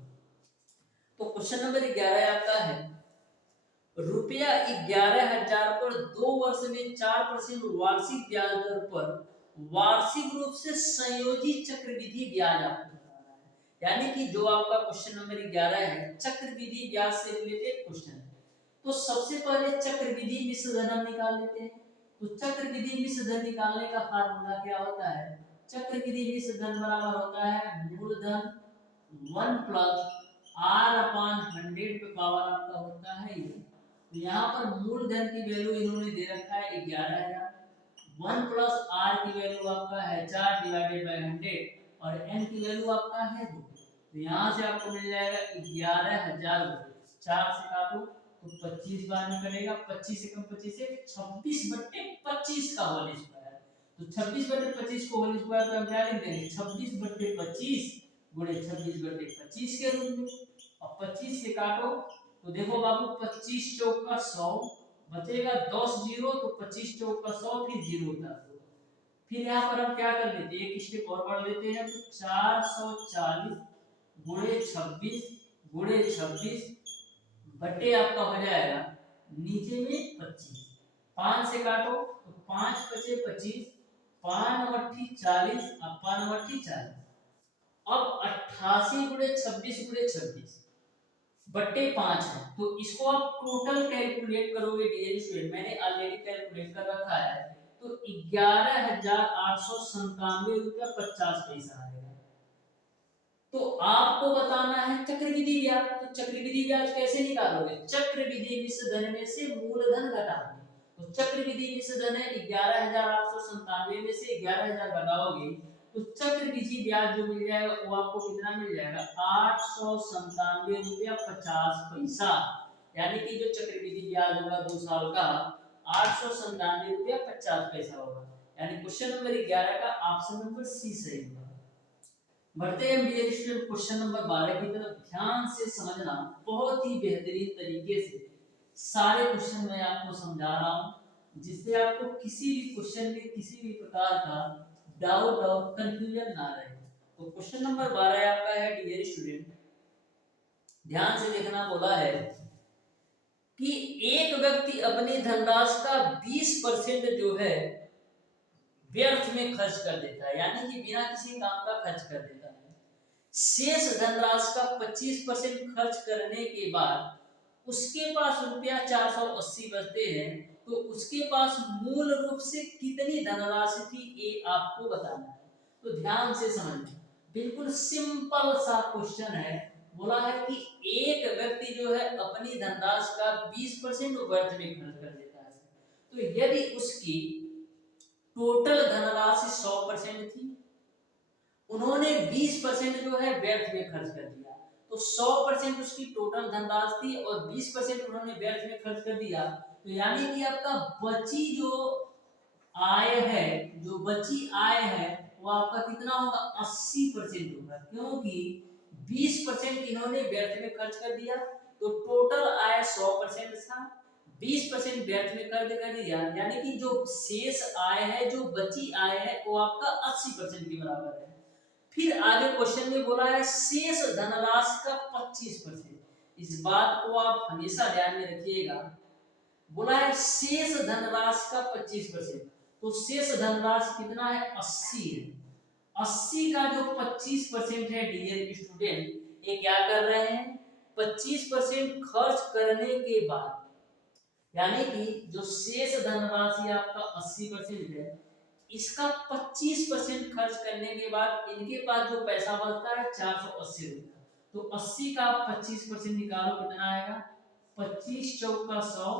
तो क्वेश्चन नंबर 11 आपका है, रुपया 11,000 पर 2 वर्ष में 4% वार्षिक ब्याज दर पर वार्षिक रूप से संयोजी चक्रवृद्धि ब्याज आपको बताना है। यानी कि जो आपका क्वेश्चन नंबर 11 है चक्रवृद्धि ब्याज से रिलेटेड क्वेश्चन है। तो सबसे पहले चक्रवृद्धि मिश्र धन हम निकाल लेते हैं। तो चक्रवृद्धि मिश्र धन निकालने का फार्मूला क्या होता है, चक्रवृद्धि मिश्र धन बराबर होता है मूलधन 1 + r/100 पे पावर आपका होता है ये। तो यहाँ पर मूलधन की वैल्यू इन्होंने दे रखा है 11,000, 1 + r की वैल्यू आपका है 4/100 और n की वैल्यू आपका है 2। तो यहाँ से आपको मिल जाएगा 11,000, 4 से काटो तो 25 बार निकलेगा, 25 से कम 25 से 26/25 का होल स्क्वायर। तो 26/25 को होल स्क्वायर तो हम क्या लिख देंगे 26/25 गुणे 26/25 के रूप में। और 25 से काटो तो देखो बाबू 25 × 4 = 100, बचेगा 10 जीरो, तो 25 × 4 फिर जीरो उतार दो, फिर यहाँ पर हम क्या कर लेते हैं, एक स्टेप और बढ़ लेते हैं, तो 440 गुणे 26 गुणे 26 बटे आपका हो जाएगा नीचे में 25, 5 से काटो तो 5 पचे 25, 5 नवट्ठी 40, अब 5 नवट्ठी 40, अब 88 गुणे 26 गुणे 26 बट्टे 5 है, तो इसको आप टोटल कैलकुलेट करोगे डियर स्टूडेंट, मैंने ऑलरेडी कैलकुलेट कर रखा है, तो 11,897 रुपया 50 पैसा आएगा। तो आपको बताना है चक्रवृद्धि ब्याज, तो चक्रवृद्धि ब्याज कैसे निकालोगे, चक्रवृद्धि मिश्रधन में से मूलधन घटाओगे, तो चक्रवृद्धि मिश्रधन है 11,897 में से 11,000 घटाओगे तो चक्रवृद्धि ब्याज जो मिल जाएगा वो आपको कितना मिल जाएगा, 897 रुपया 50 पैसा, यानी कि जो चक्रवृद्धि ब्याज होगा 2 साल का 897 रुपया 50 पैसा होगा, यानी क्वेश्चन नंबर 11 का ऑप्शन नंबर सी सही होगा। बढ़ते हैं डियर स्टूडेंट क्वेश्चन नंबर 12 की तरफ, ध्यान से समझना, बहुत ही बेहतरीन तरीके से सारे क्वेश्चन मैं आपको समझा रहा हूं, जिससे आपको किसी भी क्वेश्चन में किसी भी प्रकार का डाउट और कंफ्यूजन ना रहे। तो क्वेश्चन नंबर 12 आपका है डियर स्टूडेंट, ध्यान से देखना, बोला है कि एक व्यक्ति अपनी धनराशि का 20% जो है व्यर्थ में खर्च कर देता है, यानी कि बिना किसी काम का खर्च कर देता है। शेष धनराशि का 25% खर्च करने के बाद उसके पास रुपया 480 बचते हैं, तो उसके पास मूल रूप से कितनी धनराशि थी ये आपको बताना है। तो ध्यान से समझना, बिल्कुल सिंपल सा क्वेश्चन है, बोला है कि एक व्यक्ति जो है अपनी धनराशि का 20% व्यर्थ में खर्च कर देता है, तो यदि उसकी टोटल धनराशि 100% थी, उन्होंने 20% जो है व्यर्थ में खर्च कर दिया, तो 100% उसकी टोटल धनराशि थी और 20% उन्होंने व्यर्थ में खर्च कर दिया, तो यानी कि आपका बची जो आय है, जो बची आय है वो आपका कितना होगा, 80% होगा, क्योंकि 20% इन्होंने व्यर्थ में खर्च कर दिया, तो टोटल आय 100% था, 20% व्यर्थ में कर दिया, यानी कि जो शेष आय है, जो बची आय है वो आपका 80% के बराबर है। फिर आगे क्वेश्चन में बोला है शेष धनराशि का 25%, इस बात को आप हमेशा ध्यान में रखिएगा, बोला है शेष धनराशि का 25%, तो शेष धनराशि कितना है, 80 है, 80 का जो 25% है डियर स्टूडेंट, ये क्या कर रहे हैं, 25% खर्च करने के बाद, यानी कि जो शेष धनराशि आपका 80% है, इसका 25% खर्च करने के बाद इनके पास जो पैसा बचता है 480 रुपया, तो 80 का 25% निकालो कितना आएगा, 25 चौका 100,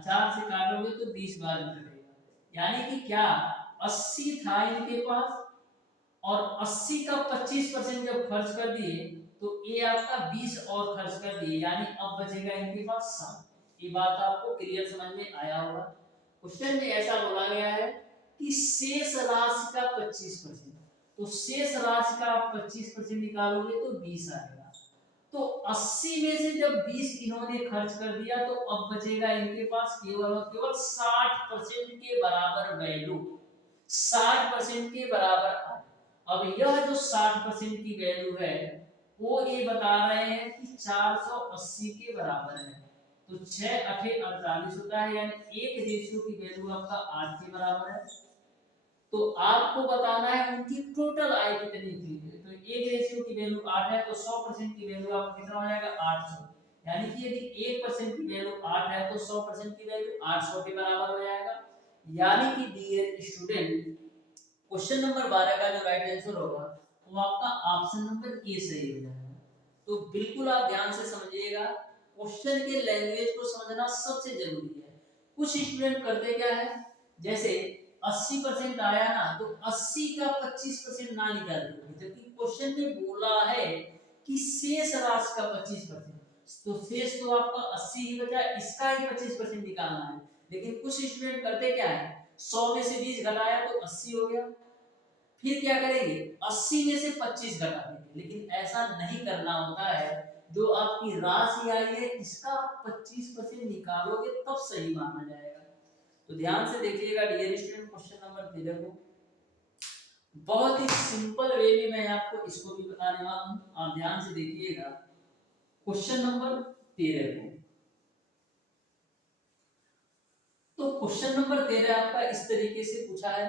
4 से काटोगे तो 20 बार में कटेगा, यानी कि क्या 80 था इनके पास और 80 का 25% जब खर्च कर दिए तो ये आपका 20 और खर्च कर दिए, यानी अब बचेगा इनके पास 7। ये बात आपको क्लियर समझ में आया होगा। क्वेश्चन में ऐसा बोला गया है कि शेष राशि का 25%, तो शेष राशि का आप 25% निकालोगे तो 20 आएगा, तो 80 में से जब 20 इन्होंने खर्च कर दिया तो अब बचेगा इनके पास केवल और केवल 60% के बराबर वैल्यू, 60% के बराबर। अब यह जो 60% की वैल्यू है वो ये बता रहे हैं कि 480 के बराबर है, तो 6 8 48 होता है, यानी एक रेशियो की वैल्यू आपका 8 के बराबर है, तो आपको बताना है उनकी टोटल आय कितनी थी, तो एक रेशियो की वैल्यू 8 है, तो 100% की वैल्यू आपका कितना हो जाएगा, 800, यानी कि यदि 1% की वैल्यू 8 है तो 100% की वैल्यू 800 के बराबर हो जाएगा, यानी कि डियर स्टूडेंट क्वेश्चन नंबर 12 का जो राइट आंसर होगा वो आपका ऑप्शन नंबर ए सही हो जाएगा। तो बिल्कुल आप ध्यान से समझिएगा, क्वेश्चन के लैंग्वेज को समझना सबसे जरूरी है। कुछ स्टूडेंट करते क्या है, जैसे 80% आया ना तो 80 का 25% ना निकाल देंगे, जबकि क्वेश्चन में बोला है कि शेष राशि का 25%, तो शेष तो आपका 80 ही बचा, इसका ही 25% निकालना है, लेकिन कुछ स्टूडेंट करते क्या है, 100 में से 20 घटाया तो 80 हो गया, फिर क्या करेंगे 80 में से 25 घटा देंगे, लेकिन ऐसा नहीं करना होता है, जो आपकी राशि आई है इसका 25% निकालोगे तब सही माना जाएगा। तो ध्यान से देखिएगा डियर स्टूडेंट क्वेश्चन नंबर 13 को, बहुत ही सिंपल वे में मैं आपको इसको भी बताने वाला हूं, आप ध्यान से देखिएगा। क्वेश्चन नंबर 13 को, तो क्वेश्चन नंबर 13 आपका इस तरीके से पूछा है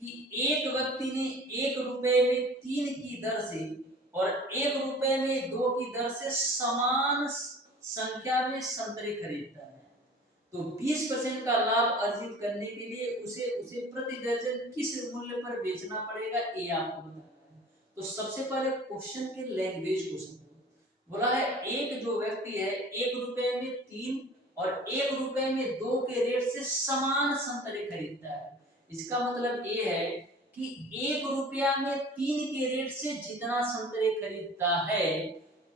कि एक व्यक्ति ने 1 रुपए में 3 की दर से और 1 रुपए में 2 की दर से समान संख्या में संतरे खरीदता है, तो 20% का लाभ अर्जित करने के लिए उसे उसे प्रति दर्जन किस मूल्य पर बेचना पड़ेगा, ये आपको बताना है। तो सबसे पहले क्वेश्चन के लैंग्वेज को समझो। बोला है एक जो व्यक्ति है 1 रुपए में 3 और 1 रुपए में 2 के रेट से समान संतरे खरीदता है। इसका मतलब ये है कि 1 रुपया में 3 के रेट से जितना संतरे खरीदता है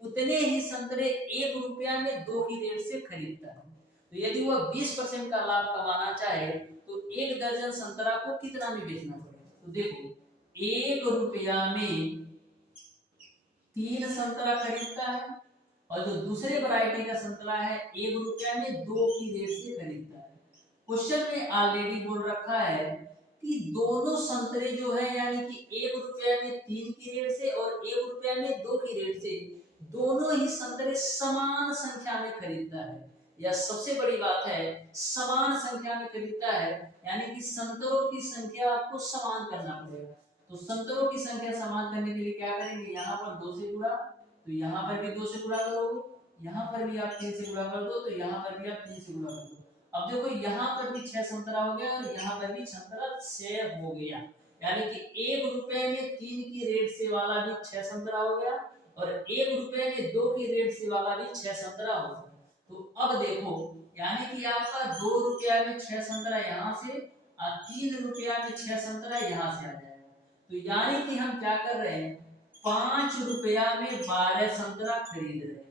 उतने ही संतरे 1 रुपया में 2 की रेट से खरीदता है। तो यदि वह 20% का लाभ कमाना चाहे तो 1 दर्जन संतरा को कितना में बेचना पड़ेगा। तो देखो 1 रुपया में 3 संतरा खरीदता है और जो दूसरे वैरायटी का संतरा है 1 रुपया में 2 की रेट से खरीदता है। क्वेश्चन में ऑलरेडी बोल रखा है कि दोनों संतरे जो है यानी कि 1 रुपया में 3 की रेट से और 1 रुपया में 2 की रेट से दोनों ही संतरे समान संख्या में खरीदता है। यह सबसे बड़ी बात है, समान संख्या में खरीदता है यानी कि संतरों की संख्या आपको समान करना पड़ेगा। तो संतरों की संख्या समान करने के लिए क्या करेंगे, यहाँ पर 2 से गुणा, तो यहाँ पर भी 2 से गुणा करोगे, यहाँ पर भी आप 3 से गुणा कर दो, तो यहाँ पर भी आप 3 से गुणा कर दो। अब देखो यहाँ पर भी 6 संतरा हो गया और यहाँ पर भी संतरा 6 हो गया, यानी कि 1 रुपए में 3 की रेट से वाला भी 6 संतरा हो गया और 1 रुपए में 2 की रेट से वाला भी 6 संतरा हो गया। तो अब देखो यानी कि आपका 2 रुपया में 6 संतरा यहाँ से और 3 रुपया में 6 संतरा यहाँ से आ जाएगा। तो यानी कि हम क्या कर रहे हैं, 5 रुपया में 12 संतरा खरीद रहे हैं,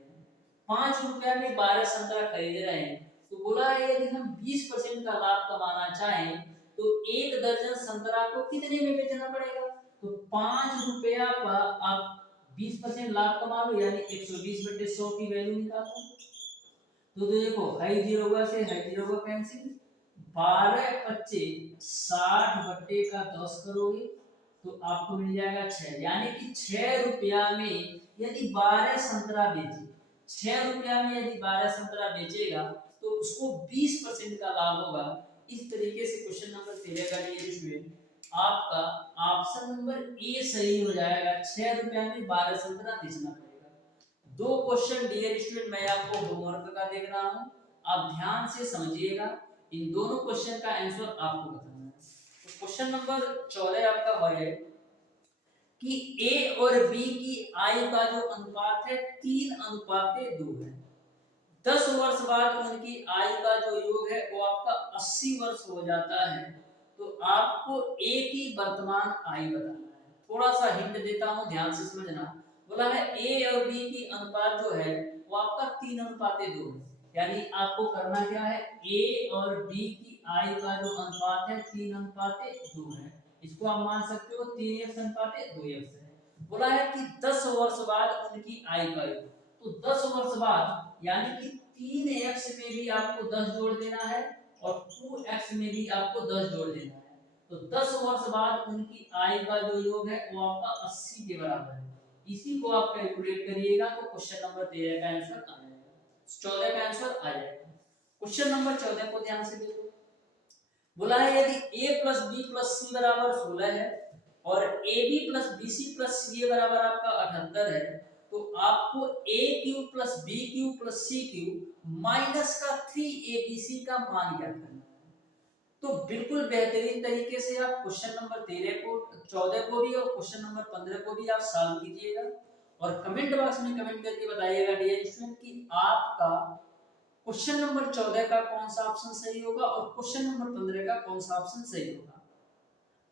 5 रुपया में 12 संतरा खरीद रहे हैं। तो बोला है यदि हम 20% का लाभ कमाना चाहें तो 1 दर्जन संतरा को कितने में बेचना पड़ेगा। तो 5 रुपया पर आप 20% लाभ कमा लो यानी 120/100 की वैल्यू निकालो। तो देखो हाई जीरो का से हाई जीरो का कैंसिल, 12 25 60/10 करोगे तो आपको मिल जाएगा 6, यानी कि 6 रुपया में यदि 12 संतरा बेचे, 6 रुपया में यदि 12 संतरा बेचेगा तो उसको 20% का लाभ होगा। इस तरीके से क्वेश्चन नंबर 13 का डियर स्टूडेंट आपका ऑप्शन नंबर ए सही हो जाएगा, 6 रुपया में 12 संतरा बेचना पड़ेगा। 2 क्वेश्चन डियर स्टूडेंट मैं आपको होमवर्क का देख रहा हूं, आप ध्यान से समझिएगा, इन दोनों क्वेश्चन का आंसर आपको बताना है। तो क्वेश्चन नंबर 14 आपका है कि ए और बी की आयु का जो अनुपात है 3:2 है। 10 वर्ष बाद उनकी आयु का जो योग है वो आपका 80 वर्ष हो जाता है। तो आपको ए की वर्तमान आयु बताना है। थोड़ा सा हिंट देता हूं, ध्यान से समझना। बोला है ए और बी की अनुपात जो है वो आपका 3:2 है, यानी आपको करना क्या है, ए और बी की आयु का जो अनुपात है 3:2 है, इसको आप मान सकते हो 3:2 है। बोला है कि 10 वर्ष बाद उनकी आयु का योग, तो 10 वर्ष बाद यानी कि 3x में भी आपको 10 जोड़ देना है और 2x में भी आपको 10 जोड़ देना है। तो 10 वर्ष बाद उनकी आयु का जो योग है वो आपका 80 के बराबर है। इसी को आप कैलकुलेट करिएगा तो क्वेश्चन नंबर 13 का आंसर आ जाएगा, 14 का आंसर आ जाएगा। क्वेश्चन नंबर 14 को ध्यान से देखो। बोला है यदि a + b + c बराबर 16 है और ab + bc + ca बराबर आपका 78 है, तो आपको a³ + b³ + c³ माइनस का 3abc का मान ज्ञात करना है। तो बिल्कुल बेहतरीन तरीके से आप क्वेश्चन नंबर 13 को 14 को भी और क्वेश्चन नंबर 15 को भी आप सॉल्व कीजिएगा और कमेंट बॉक्स में कमेंट करके बताइएगा डियर स्टूडेंट कि आपका क्वेश्चन नंबर 14 का कौन सा ऑप्शन सही होगा और क्वेश्चन नंबर 15 का कौन सा ऑप्शन सही होगा।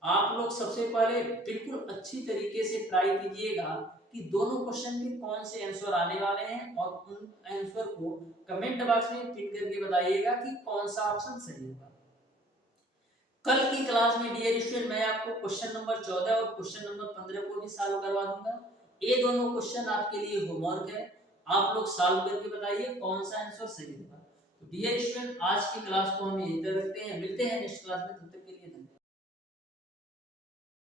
आप लोग सबसे पहले बिल्कुल अच्छी तरीके से ट्राई कीजिएगा कि दोनों क्वेश्चन के कौन से आंसर आने वाले हैं और उन आंसर को कमेंट बॉक्स में पिन करके बताइएगा कि कौन सा ऑप्शन सही होगा। कल की क्लास में डियर स्टूडेंट मैं आपको क्वेश्चन नंबर 14 और क्वेश्चन नंबर 15 को भी सॉल्व करवा दूंगा। ये दोनों क्वेश्चन आपके लिए होमवर्क है, आप लोग सॉल्व करके बताइए कौन सा आंसर सही होगा। तो डियर स्टूडेंट आज की क्लास को हम यहीं तक रखते हैं, मिलते हैं नेक्स्ट क्लास में, तब तक